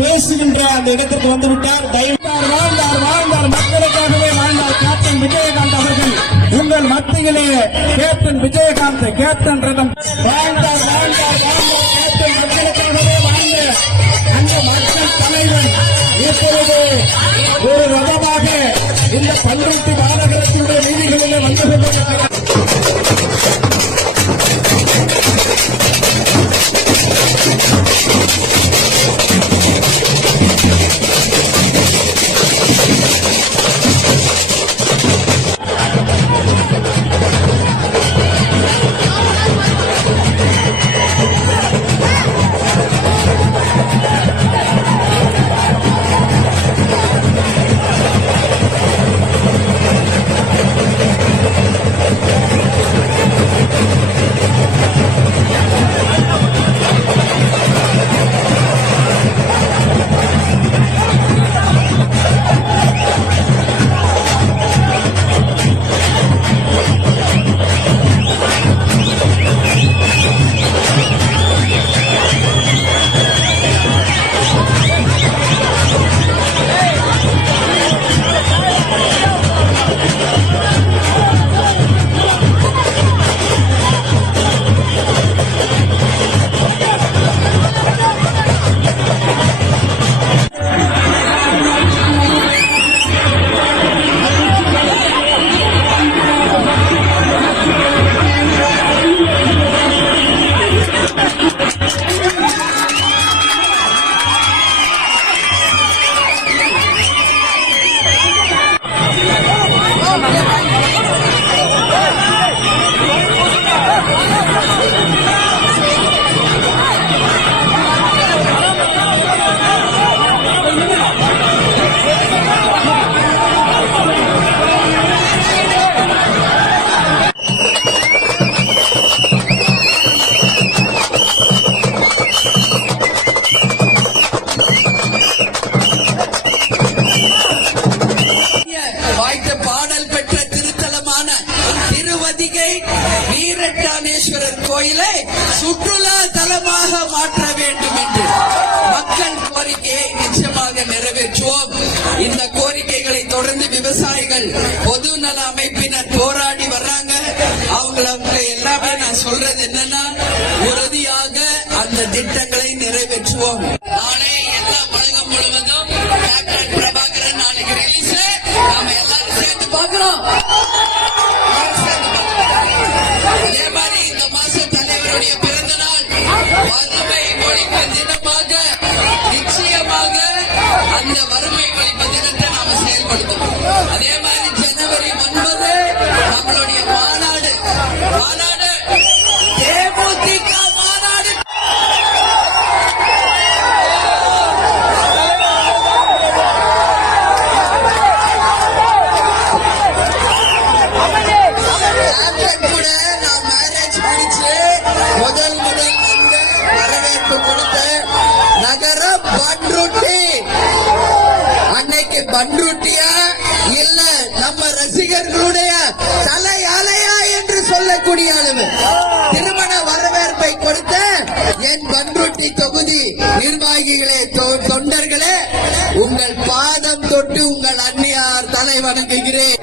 பேசுகின்ற அந்த இடத்திற்கு வந்துவிட்டார். வாழ்ந்தார் வாழ்ந்தார் மக்களுக்காகவே வாழ்ந்தார் கேப்டன் விஜயகாந்த் அவர்கள் உங்கள் மத்தியிலே. கேப்டன் விஜயகாந்த் கேப்டன் ரதம் வாழ்ந்தார் வாழ்ந்தார் வாழ்ந்தார் கேப்டன் மக்களுக்காகவே வாழ்ந்த அந்த மக்கள் தலைவன் இப்பொழுது ஒரு ரதமாக இந்த பன்ருட்டி மாநகரத்தினுடைய வீதிகளிலே வந்து கொண்டிருக்கிறார். வீரட்டானேஸ்வரர் கோயிலை சுற்றுலா தலமாக மாற்ற வேண்டும் என்று மக்கள் கோரிக்கையை நிச்சயமாக நிறைவேற்றுவோம். இந்த கோரிக்கைகளை தொடர்ந்து விவசாயிகள் பொது நல அமைப்பினர் போராடி வர்றாங்க. அவங்களுக்கு எல்லாமே நான் சொல்றது என்னன்னா, உறுதியாக அந்த திட்டங்களை நிறைவேற்றுவோம். நாளை எல்லா உலகம் முழுவதும் கேப்டன் பிரபாகரன் நாளைக்கு ரிலீஸ். நாம எல்லாரும் சேர்ந்து பார்க்கிறோம். அதே மாதிரி இந்த மாசம் தலைவருடைய பிறந்த நாள் வறுமை ஒழிப்பு தினமாக நிச்சயமாக அந்த வறுமை ஒழிப்பு தினத்தை நாம செயல்படுத்தணும். அதே மாதிரி ஜனவரி 9 நம்மளுடைய மாநாடு தேமுதிக மாநாடு. நகர பன்ருட்டி அன்னைக்கு பன்ருட்டியா இல்ல நம்ம ரசிகர்களுடைய தலை அலையா என்று சொல்லக்கூடிய அளவு திருமண வரவேற்பை கொடுத்த என் பன்ருட்டி தொகுதி நிர்வாகிகளே, தொண்டர்களே, உங்கள் பாதம் தொட்டு உங்கள் அன்னியார் தலை வணங்குகிறேன்.